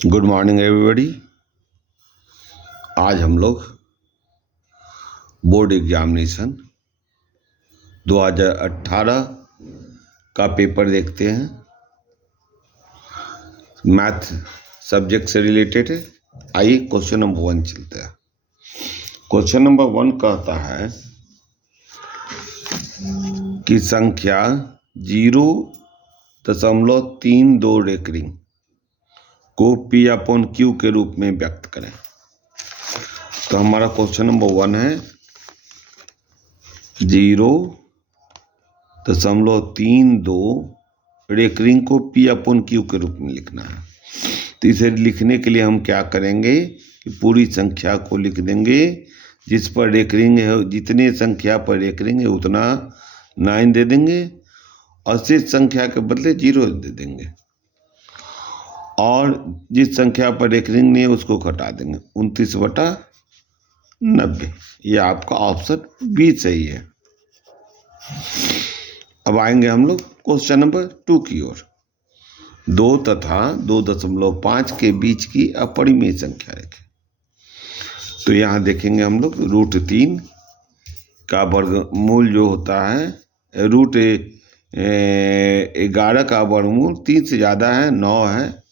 Good morning everybody. आज हम लोग बोर्ड एग्जामिनेशन 2018 का पेपर देखते हैं। मैथ सब्जेक्ट से रिलेटेड है। आइए क्वेश्चन नंबर 1 चलते हैं। क्वेश्चन नंबर 1 कहता है कि संख्या 0.32 रेकरिंग को P/Q के रूप में व्यक्त करें। तो हमारा क्वेश्चन नंबर 1 है 0.32 रेकरिंग को P/Q के रूप में लिखना है। तो इसे लिखने के लिए हम क्या करेंगे कि पूरी संख्या को लिख देंगे। जिस पर रेकरिंग है, जितने संख्या पर रेकरिंग है उतना 9 दे देंगे और शेष संख्या के बदले 0 दे देंगे, और जिस संख्या पर रेकरिंग नहीं है उसको घटा देंगे। 29/90। यह आपका ऑप्शन बी सही है। अब आएंगे हम लोग क्वेश्चन नंबर 2 की ओर। 2 तथा 2.5 के बीच की अपरिमेय संख्या रखें। तो यहाँ देखेंगे हम लोग √3 का वर्गमूल जो होता है, √11 का वर्गमूल 3 से ज़्यादा है, 9 है।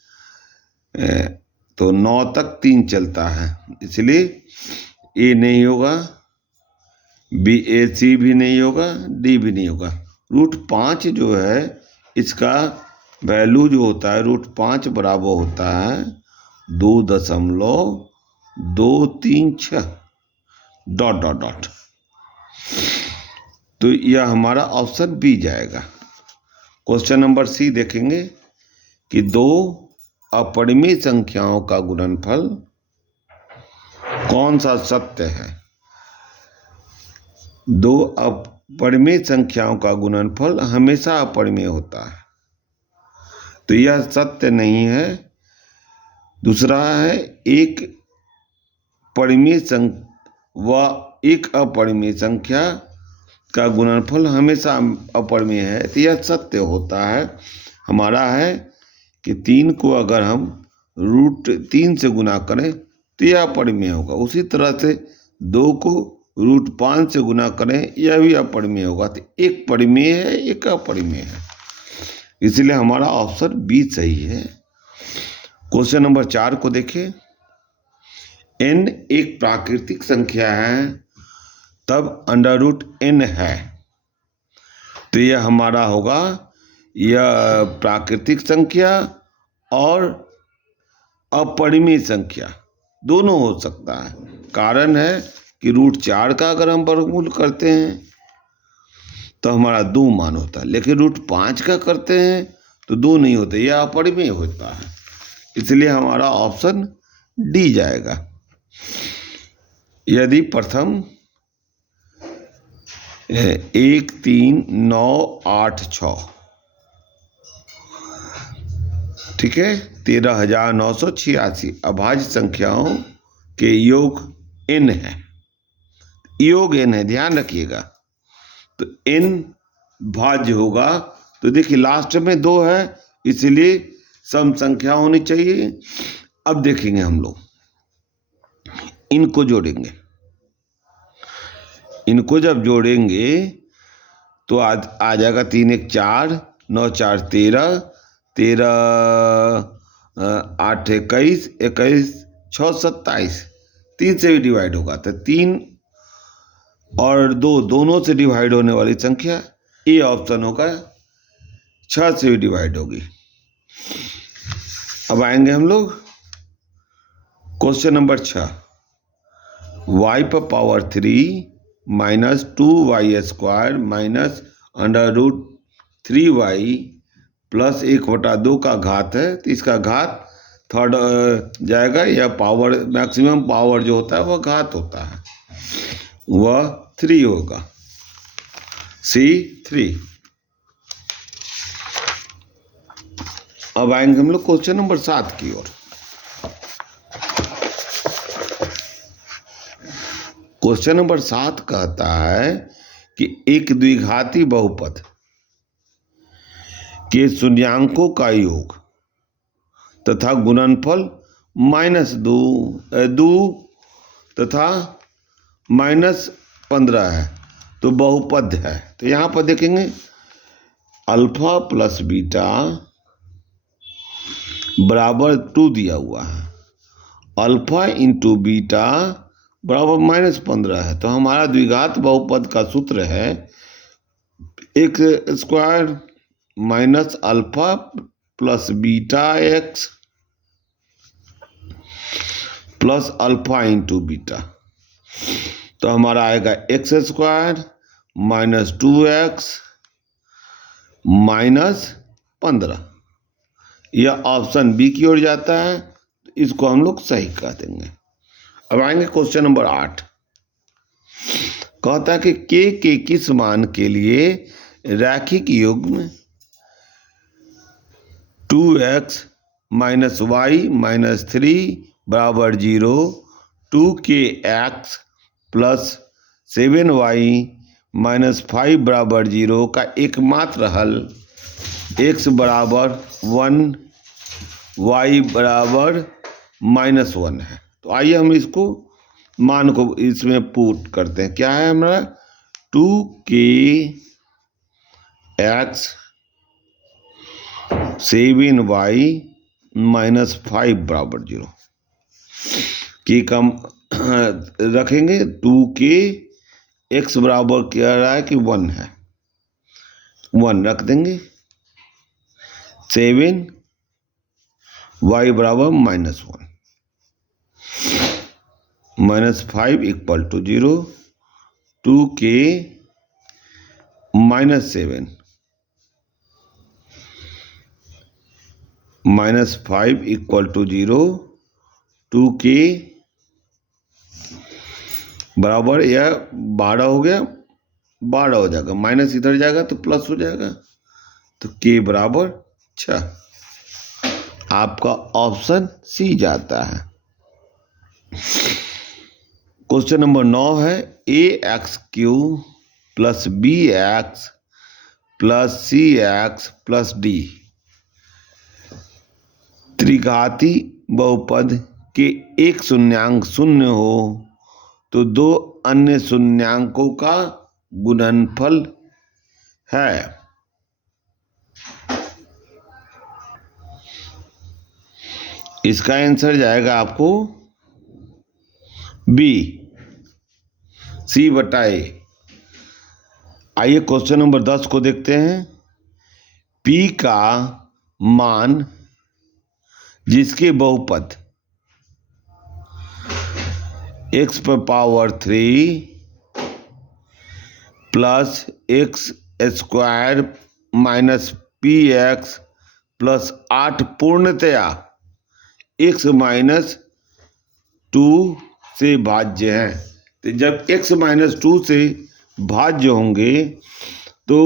तो 9 तक 3 चलता है, इसलिए ए नहीं होगा, C भी नहीं होगा, D भी नहीं होगा। √5 जो है इसका वैल्यू जो होता है, √5 बराबर होता है 2.236 ... तो यह हमारा ऑप्शन बी जाएगा। क्वेश्चन नंबर सी देखेंगे कि 2 अपरिमेय संख्याओं का गुणनफल कौन सा सत्य है। 2 अपरिमेय संख्याओं का गुणनफल हमेशा अपरिमेय होता है, तो यह सत्य नहीं है। दूसरा है एक अपरिमेय संख्या का गुणनफल हमेशा अपरिमेय है, तो यह सत्य होता है। हमारा है कि 3 को अगर हम √3 से गुना करें तो यह अपरिमेय होगा। उसी तरह से 2 को √5 से गुना करें, यह भी अपरिमेय होगा। तो एक परिमेय है, एक अपरिमेय है, इसलिए हमारा ऑप्शन बी सही है। क्वेश्चन नंबर 4 को देखें। n एक प्राकृतिक संख्या है तब √n है, तो यह हमारा होगा, यह प्राकृतिक संख्या और अपरिमेय संख्या दोनों हो सकता है। कारण है कि √4 का अगर हम वर्गमूल करते हैं तो हमारा 2 मान होता है, लेकिन √5 का करते हैं तो 2 नहीं होता, यह अपरिमेय होता है, इसलिए हमारा ऑप्शन डी जाएगा। यदि प्रथम 13986, ठीक है, 13986 अभाज्य संख्याओं के योग n है। योग n है, ध्यान रखिएगा। तो n भाज्य होगा, तो देखिए लास्ट में 2 है, इसलिए सम संख्या होनी चाहिए। अब देखेंगे हम लोग इनको जोड़ेंगे। इनको जब जोड़ेंगे तो आ जाएगा 3 1 4, 9 4 13, 13 8 21, 21 6 27, 3 से भी डिवाइड होगा। तो 3 और 2 दोनों से डिवाइड होने वाली संख्या ए ऑप्शन होगा, 6 से भी डिवाइड होगी। अब आएंगे हम लोग question number 6। y⁻³ -2y² -√3y + 1/2 का घात है, तो इसका घात थर्ड जाएगा। यह पावर, मैक्सिमम पावर जो होता है वह घात होता है, वह 3 होगा, C3। अब आएंगे हम लोग क्वेश्चन नंबर 7 की ओर। क्वेश्चन नंबर 7 कहता है कि एक द्विघाती बहुपद के शून्यांकों का योग तथा गुणनफल -2 तथा -15 है, तो बहुपद है। तो यहाँ पर देखेंगे अल्फा प्लस बीटा बराबर 2 दिया हुआ है, अल्फा इंटू बीटा बराबर -15 है। तो हमारा द्विघात बहुपद का सूत्र है x square minus alpha plus beta x plus alpha into beta. तो हमारा आएगा x square minus 2x minus 15। यह ऑप्शन बी की ओर जाता है, इसको हम लोग सही कह देंगे। अब आएंगे क्वेश्चन नंबर 8। कहता है कि के किस मान के लिए रैखिक युग्म 2x माइनस वाई माइनस 3 बराबर 0, 2kx प्लस 7y माइनस 5 बराबर 0 का एकमात्र हल x बराबर 1 y बराबर -1 है। तो आइए हम इसको मान को इसमें पुट करते हैं। क्या है हमारा 2kx 7y माइनस 5 बराबर 0 की कम रखेंगे। 2kx बराबर क्या रहा है कि 1 है, 1 रख देंगे। 7y बराबर -1 -5 equal to 0, 2k -7 -5 equal to 0, 2k बराबर यह 12 हो गया, 12 हो जाएगा, माइनस इधर जाएगा तो प्लस हो जाएगा, तो k बराबर 6। आपका ऑप्शन सी जाता है। क्वेश्चन नंबर 9 है ax³ plus bx plus cx plus d त्रिघाती बहुपद के एक शून्यांक 0 हो तो दो अन्य शून्यांकों का गुणनफल है। इसका आंसर जाएगा आपको बी, C/A। आइए क्वेश्चन नंबर 10 को देखते हैं। P का मान जिसके बहुपद x³ plus x² minus px plus 8 पूर्णतया x-2 से भाज्य है। तो जब x-2 से भाज्य होंगे तो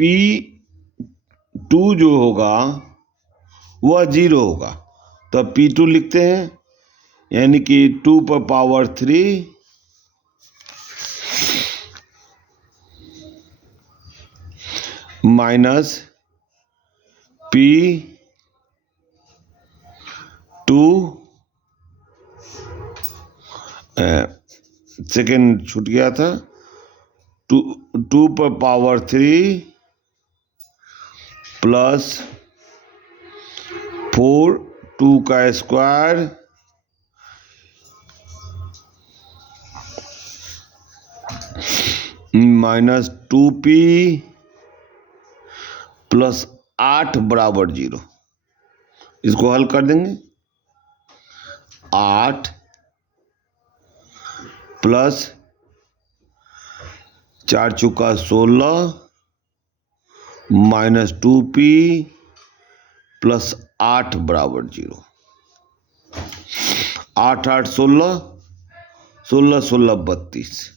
p2 जो होगा वह 0 होगा। तो p2 लिखते हैं, यानी कि 2³ माइनस p2 सेकेंड छूट गया था, 2³ प्लस 4 2 का स्क्वायर माइनस 2p प्लस 8 बराबर 0। इसको हल कर देंगे। 8 प्लस 4 चौका 16 माइनस 2p प्लस 8 बराबर 0। 8 8 16 16 16 32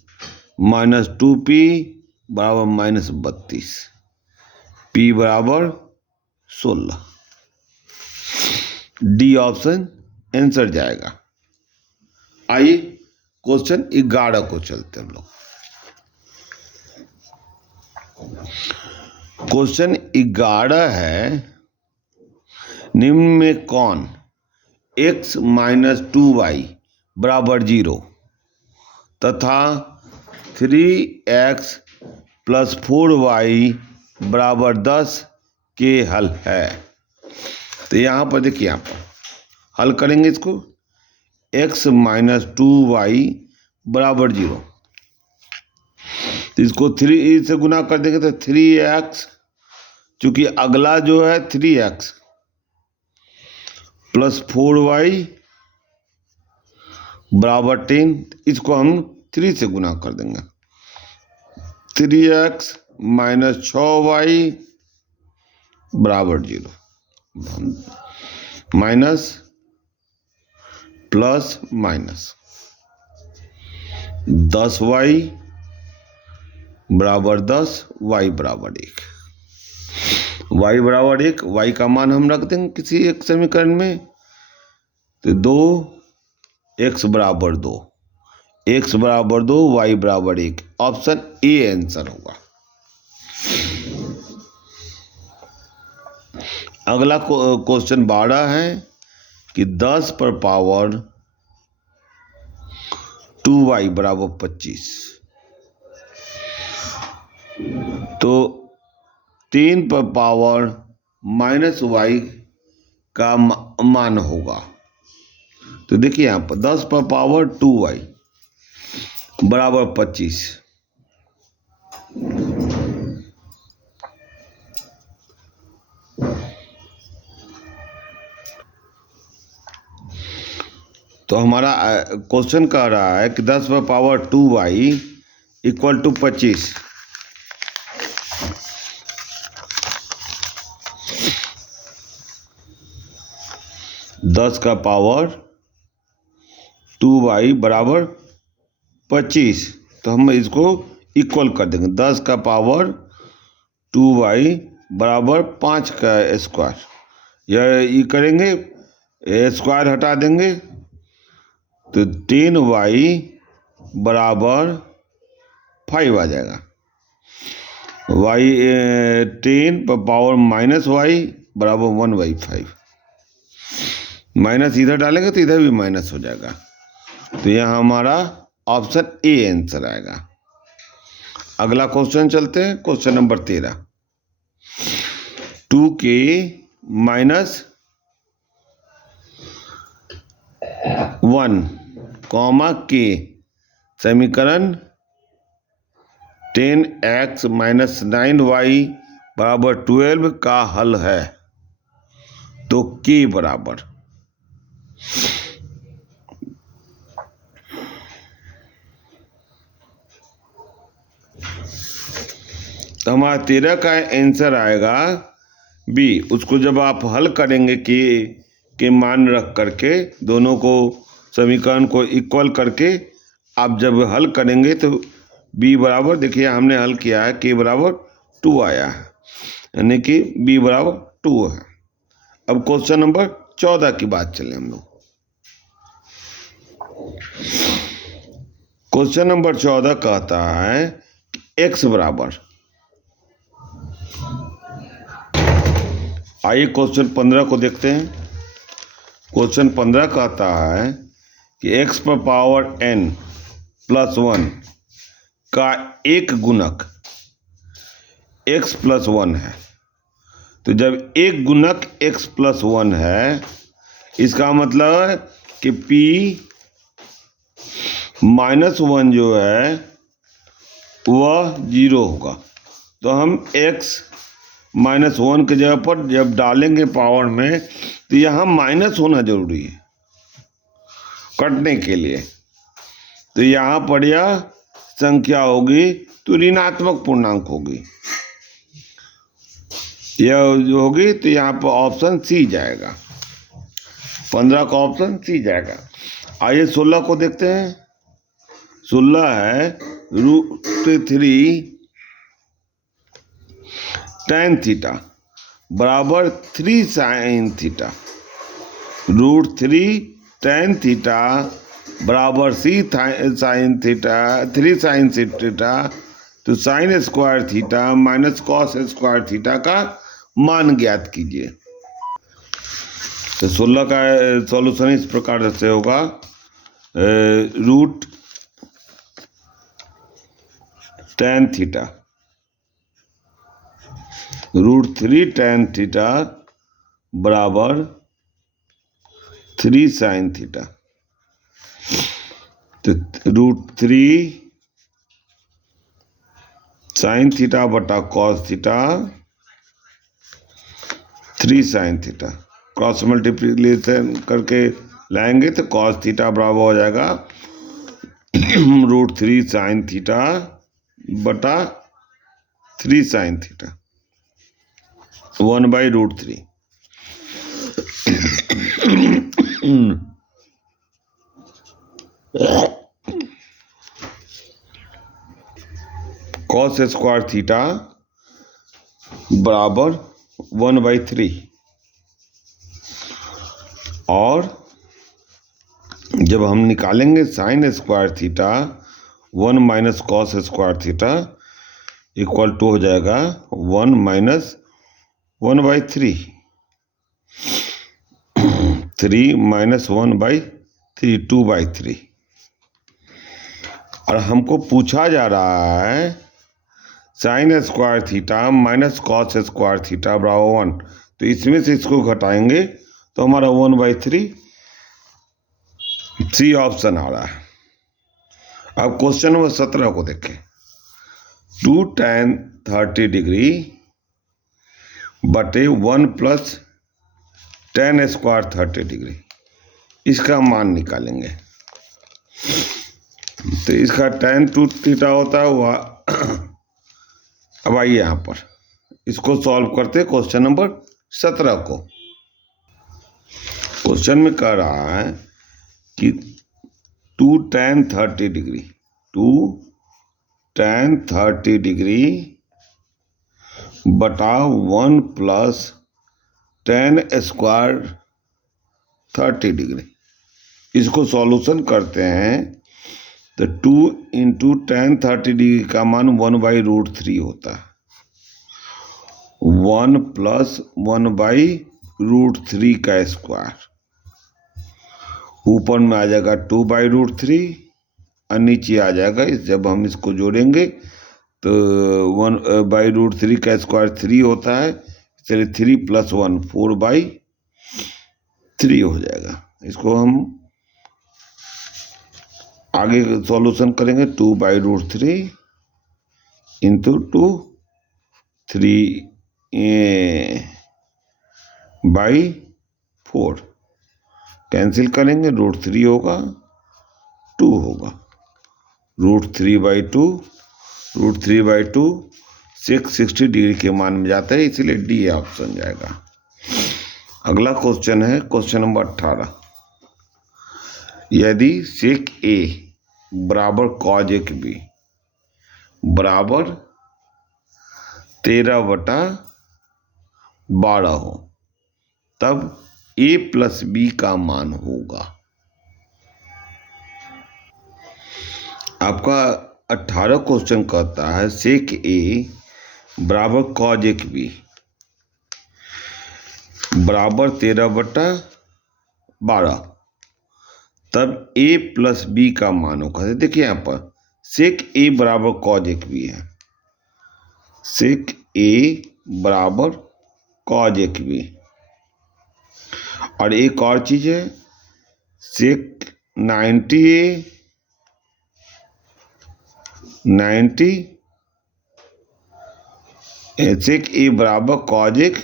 माइनस 2p बराबर -32, p बराबर 16। डी ऑप्शन आंसर जाएगा। आइए क्वेश्चन 11 को चलते हम लोग। क्वेश्चन 11 है, निम्न में कौन x माइनस 2y बराबर 0 तथा 3x प्लस 4y बराबर 10 के हल है। तो यहाँ पर देखिए, यहाँ पर हल करेंगे इसको, x माइनस 2y बराबर 0, तो इसको 3 से गुना कर देंगे तो 3x, चूंकि अगला जो है 3x प्लस 4y बराबर 10, इसको हम 3 से गुना कर देंगे। 3x माइनस 6y बराबर 0, माइनस प्लस माइनस 10y बराबर 10, y बराबर 1, y बराबर 1, y का मान हम रख देंगे किसी एक समीकरण में, तो 2x बराबर 2, x बराबर 2, y बराबर 1, ऑप्शन ए आंसर होगा। अगला क्वेश्चन 12 है कि 10 पर पावर 2y बराबर 25, तो 3 पर पावर माइनस y का मान होगा। तो देखिए यहाँ पर 10 पर पावर 2y बराबर 25, तो हमारा क्वेश्चन कह रहा है कि 10 पर पावर 2y इक्वल टू 25, दस का पावर 2y बराबर 25, तो हम इसको इक्वल कर देंगे। 10 का पावर 2y बराबर 5 का स्क्वायर, ये करेंगे, स्क्वायर हटा देंगे तो 10y बराबर 5 आ जाएगा। y 10 पर पावर माइनस y बराबर 1/5, माइनस इधर डालेंगे तो इधर भी माइनस हो जाएगा, तो यहाँ हमारा ऑप्शन ए आंसर आएगा। अगला क्वेश्चन चलते हैं, question number 13, 2k minus 1 comma k समीकरण 10x माइनस 9y बराबर 12 का हल है। तो k बराबर, तो हमारा 13 का आंसर आएगा बी। उसको जब आप हल करेंगे के मान रख करके, दोनों को समीकरण को इक्वल करके आप जब हल करेंगे तो बी बराबर, देखिए हमने हल किया है, के बराबर 2 आया है, यानी कि बी बराबर 2 है। अब क्वेश्चन नंबर 14 की बात चले हम लोग। क्वेश्चन नंबर 14 कहता है कि x बराबर, आइए क्वेश्चन 15 को देखते हैं। क्वेश्चन 15 कहता है कि x पर पावर n प्लस 1 का एक गुणक x प्लस 1 है। तो जब एक गुणक x प्लस 1 है, इसका मतलब है कि p माइनस 1 जो है वह 0 होगा। तो हम x माइनस 1 की जगह पर जब डालेंगे पावर में, तो यहाँ माइनस होना जरूरी है कटने के लिए। तो यहाँ पर यह संख्या होगी तो ऋणात्मक पूर्णांक होगी, यह जो होगी, तो यहाँ पर ऑप्शन सी जाएगा, 15 का ऑप्शन सी जाएगा। आइए 16 को देखते हैं। 16 है √3 tan थीटा बराबर 3 sin थीटा। √3 tan थीटा बराबर 3 sin थीटा, तो sign square theta minus cos square theta का मान ज्ञात कीजिए। तो 16 का सॉल्यूशन इस प्रकार से होगा, root tan theta, √3 tan theta बराबर 3 sin थीटा। तो √3 sin थीटा बटा cos theta 3 sin theta, cross multiplication करके लाएंगे तो cos थीटा बराबर हो जाएगा √3 sin थीटा बटा 3 sin theta 1/√3। cos square theta बराबर 1/3, और जब हम निकालेंगे sine square theta 1 minus cos square theta equal to हो जाएगा 1 माइनस 1/3, 3 माइनस 1/3 2/3। और हमको पूछा जा रहा है sign square theta minus cos square theta बराबर 1, तो इसमें से इसको घटाएंगे तो हमारा 1/3 सी ऑप्शन आ रहा है। अब क्वेश्चन नंबर 17 को देखें। 2 tan 30 डिग्री बटे 1 प्लस tan स्क्वायर 30 डिग्री, इसका मान निकालेंगे। तो इसका tan 2 थीटा होता है हुआ। अब आइए यहाँ पर इसको सॉल्व करते क्वेश्चन नंबर 17 को। क्वेश्चन में कह रहा है कि 2 tan 30 डिग्री, 2 tan 30 डिग्री बटा 1 प्लस tan स्क्वायर 30 डिग्री, इसको सॉल्यूशन करते हैं तो 2 इंटू tan 30 डिग्री का मान 1/√3 होता है, 1 प्लस 1/√3 का स्क्वायर, ऊपर में आ जाएगा 2/√3 और नीचे आ जाएगा। जब हम इसको जोड़ेंगे तो 1/√3 का स्क्वायर 3 होता है, चलिए 3 + 1 4/3 हो जाएगा। इसको हम आगे सॉल्यूशन करेंगे 2/√3 इंटू 2 3/4 कैंसिल करेंगे, √3 होगा 2 होगा, √3/2 √3/2 660 डिग्री के मान में जाता है, इसलिए डी ऑप्शन जाएगा। अगला क्वेश्चन है क्वेश्चन नंबर 18। यदि सेक ए बराबर कॉज एक बी बराबर 13/12 हो, तब a प्लस बी का मान होगा। आपका 18 क्वेश्चन कहता है सेक ए बराबर कॉज एक बी बराबर 13/12, तब a प्लस बी का मान होगा। देखिए यहाँ पर सेक ए बराबर कॉज एक बी है, सेक ए बराबर कॉज एक बी, और एक और चीज है सेक 90A 90 सेक ए बराबर कॉज एक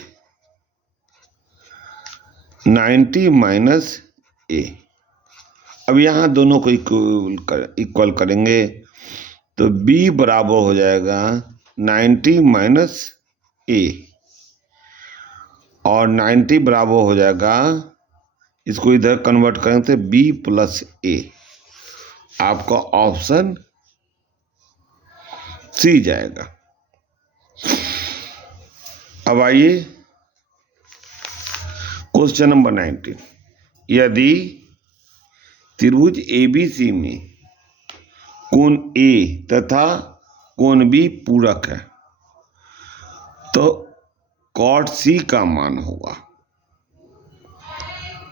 90 माइनस ए। अब यहाँ दोनों को इक्वल करेंगे तो b बराबर हो जाएगा 90 माइनस ए, और 90 बराबर हो जाएगा, इसको इधर कन्वर्ट करें तो b प्लस ए। आपका ऑप्शन सी जाएगा। अब आइए क्वेश्चन नंबर 19। यदि त्रिभुज ABC में कोण A तथा कोण B पूरक है तो कॉट C का मान होगा।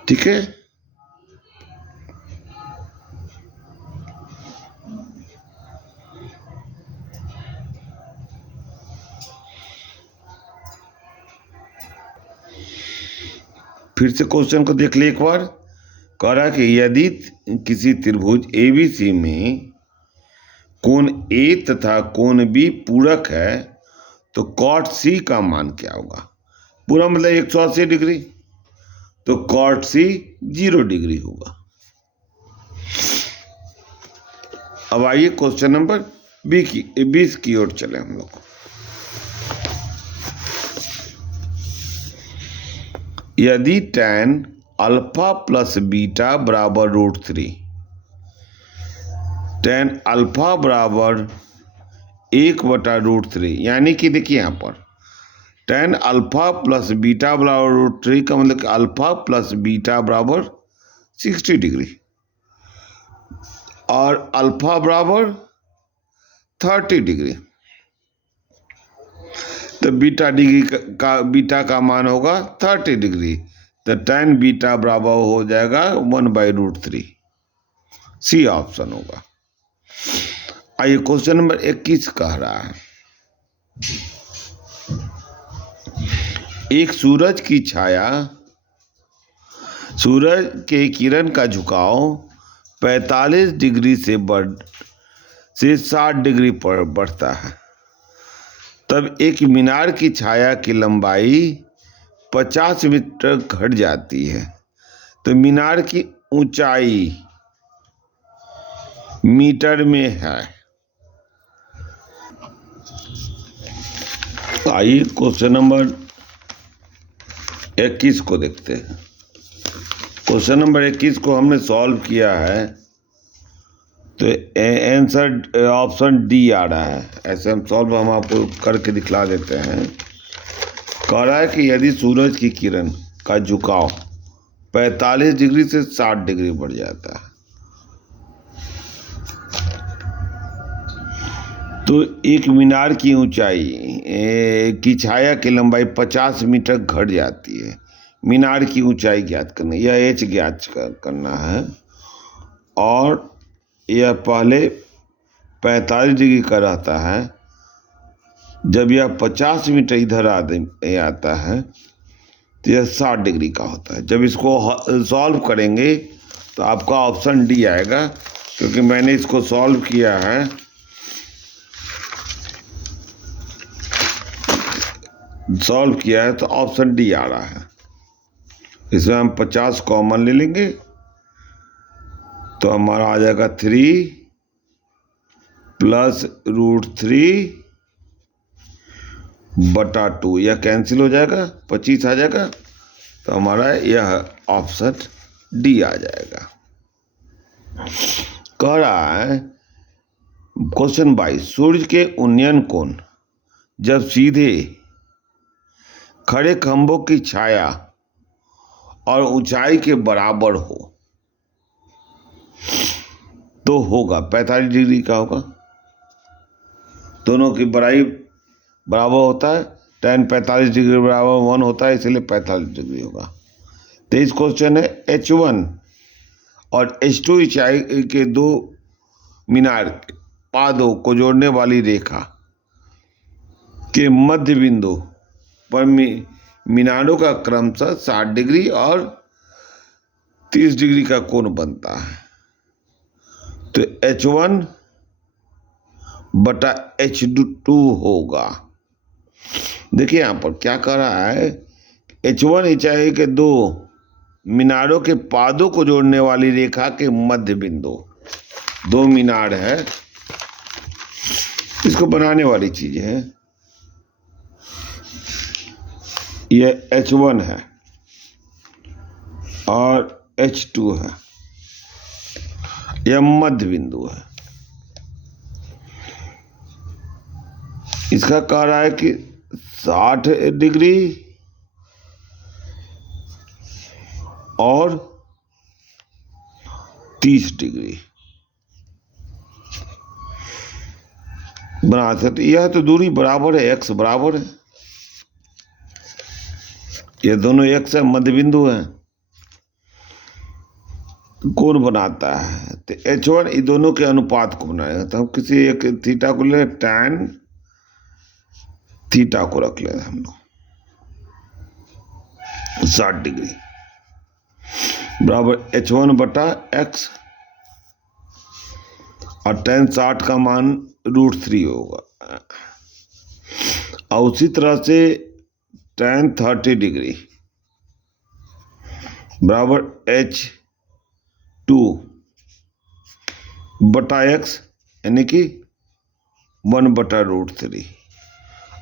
ठीक है। फिर से क्वेश्चन को देख ले एक बार। कह रहा है कि यदि किसी त्रिभुज एबीसी में कोण ए तथा कोण बी पूरक है तो कॉट सी का मान क्या होगा? पूरा मतलब 180 डिग्री, तो कॉट सी 0 डिग्री होगा। अब आइए क्वेश्चन नंबर 20 की ओर चले हम लोग। यदि tan अल्फा प्लस बीटा बराबर √3, tan अल्फा बराबर 1/√3, यानी कि देखिए यहाँ पर tan अल्फा प्लस बीटा बराबर √3 का मतलब कि अल्फा प्लस बीटा बराबर 60 डिग्री और अल्फा बराबर 30 डिग्री, तो बीटा का मान होगा 30 डिग्री, तो tan बीटा बराबर हो जाएगा 1/√3। सी ऑप्शन होगा। आइए क्वेश्चन नंबर 21 कह रहा है, एक सूरज की छाया, सूरज के किरण का झुकाव 45 डिग्री से 60 डिग्री पर बढ़ता है, तब एक मीनार की छाया की लंबाई 50 मीटर घट जाती है, तो मीनार की ऊंचाई मीटर में है। आइए क्वेश्चन नंबर 21 को देखते हैं। क्वेश्चन नंबर 21 को हमने सॉल्व किया है, तो आंसर ऑप्शन डी आ रहा है। ऐसे हम आपको करके दिखला देते हैं। कह रहा है कि यदि सूरज की किरण का झुकाव 45 डिग्री से 60 डिग्री बढ़ जाता है, तो एक मीनार की ऊंचाई की छाया की लंबाई 50 मीटर घट जाती है। मीनार की ऊंचाई ज्ञात करना, यह एच ज्ञात करना है, और यह पहले 45 डिग्री का रहता है, जब यह 50 मीटर इधर आता है तो यह 60 डिग्री का होता है। जब इसको सॉल्व करेंगे तो आपका ऑप्शन डी आएगा, क्योंकि मैंने इसको सॉल्व किया है। तो ऑप्शन डी आ रहा है। इसमें हम 50 कॉमन ले लेंगे तो हमारा आ जाएगा 3 + √3/2, यह कैंसिल हो जाएगा, 25 आ जाएगा, तो हमारा यह ऑप्शन डी आ जाएगा। कह रहा है क्वेश्चन 22, सूर्य के उन्नयन कोण जब सीधे खड़े खंभों की छाया और ऊंचाई के बराबर हो तो होगा 45 डिग्री का होगा। दोनों की बराबर होता है, tan 45 डिग्री बराबर 1 होता है, इसलिए 45 डिग्री होगा। 23 क्वेश्चन है, H1 और H2 ऊंचाई के दो मीनार पादों को जोड़ने वाली रेखा के मध्य बिंदु पर मीनारों का क्रमशः 60 डिग्री और 30 डिग्री का कोण बनता है, तो H1/H2 होगा। देखिए यहां पर क्या कर रहा है, H1 ऊंचाई के दो मीनारों के पादों को जोड़ने वाली रेखा के मध्य बिंदु, दो मीनार है, इसको बनाने वाली चीज है। यह H1 है और H2 है, यह मध्य बिंदु है। इसका कह रहा है कि 60 डिग्री और 30 डिग्री बना सकते। यह तो दूरी बराबर है, x बराबर है, ये दोनों x है, मध्य बिंदु है, कोण बनाता है, तो H1 इन दोनों के अनुपात को बनाएगा। तो हम किसी एक थीटा को ले, tan थीटा को रख ले हम लोग 60 डिग्री बराबर H1 बटा x, और tan 60 का मान √3 होगा। और उसी तरह से tan 30 डिग्री बराबर H2 बटा x, यानी कि 1 बटा √3।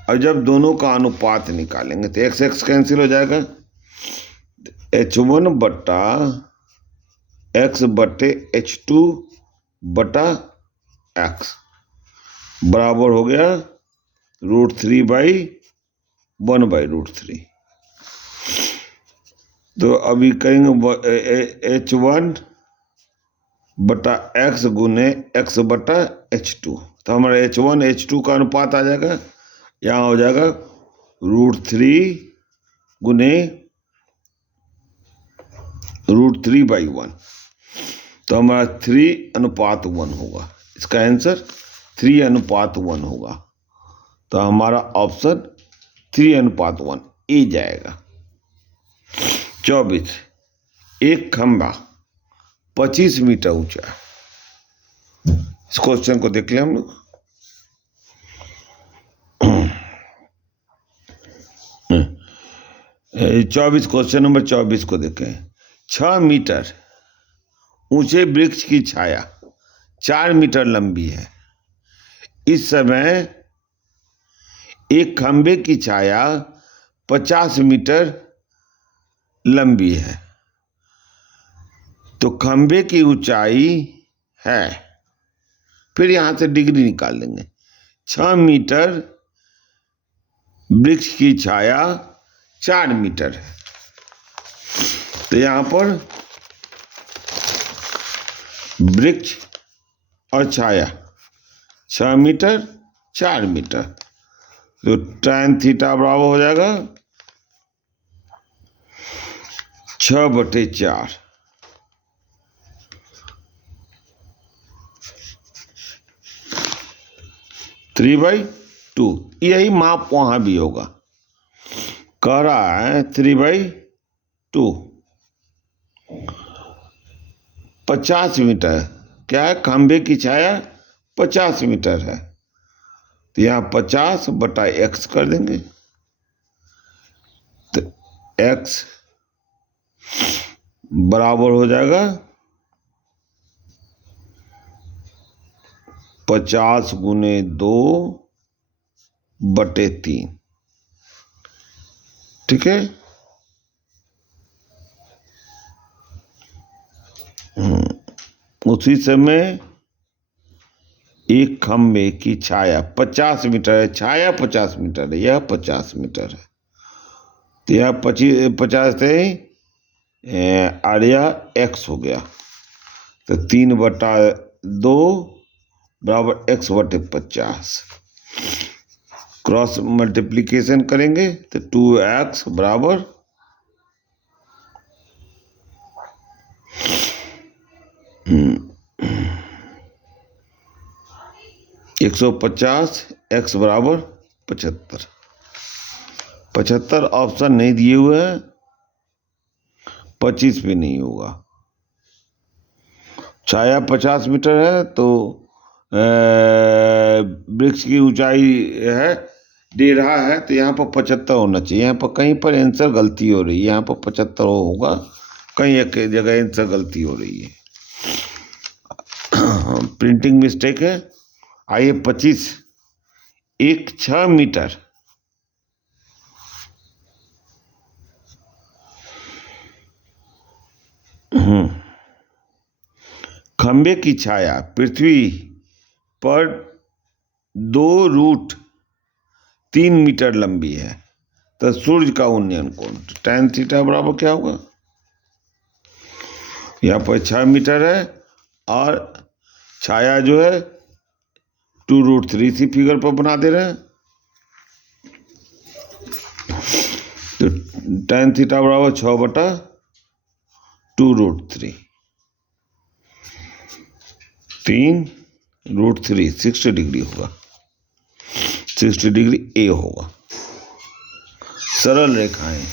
और जब दोनों का अनुपात निकालेंगे तो x x कैंसिल हो जाएगा, H1 बटा x बटे H2 बटा x बराबर हो गया √3/1/√3। तो अभी करेंगे H1 बटा x गुने x बटा H2। तो हमारा H1 H2 का अनुपात आ जाएगा, यहाँ हो जाएगा √3 गुने √3/1। तो हमारा 3:1 होगा, इसका आंसर 3:1 होगा। तो हमारा ऑप्शन 3:1 ए जाएगा। 24, एक खंभा 25 मीटर ऊंचा है। इस क्वेश्चन को देख लें हम लोग। 24 क्वेश्चन नंबर 24 को देखें। 6 मीटर ऊंचे वृक्ष की छाया 4 मीटर लंबी है। इस समय एक खंभे की छाया 50 मीटर लंबी है, तो खंभे की ऊंचाई है, फिर यहां से डिग्री निकाल लेंगे। 6 मीटर वृक्ष की छाया 4 मीटर है, तो यहां पर वृक्ष और छाया 6 मीटर 4 मीटर, तो tan थीटा बराबर हो जाएगा 6/4। 3/2। यही माप वहां भी होगा, कह रहा है 3/2। 50 मीटर क्या है, खंभे की छाया 50 मीटर है, तो यहाँ 50/x कर देंगे। तो x बराबर हो जाएगा 50 गुने 2/3। ठीक है। उसी समय एक खंभे की छाया 50 मीटर है, छाया 50 मीटर है, यह 50 मीटर है, तो यह 50 से और यह x हो गया, तो 3/2 बराबर x/50। क्रॉस मल्टीप्लीकेशन करेंगे तो 2x बराबर 150, x बराबर 75। 75 ऑप्शन नहीं दिए हुए हैं, 25 भी नहीं होगा। छाया 50 मीटर है, तो वृक्ष की ऊंचाई है 1.5 है, तो यहाँ पर 75 होना चाहिए। यहाँ पर कहीं पर आंसर गलती हो रही है, यहाँ पर 75 होगा, कहीं एक जगह आंसर गलती हो रही है, प्रिंटिंग मिस्टेक है। आइए 25, एक 6 मीटर खंबे की छाया पृथ्वी पर 2√3 मीटर लंबी है, तो सूर्य का उन्नयन कोण tan थीटा बराबर क्या होगा, यहाँ पर 6 मीटर है और छाया जो है 2√3 सी फिगर पर बना दे रहे हैं, तो tan थीटा बराबर 6/2√3। 3√3 60 डिग्री होगा, 60 डिग्री ए होगा। सरल रेखाएं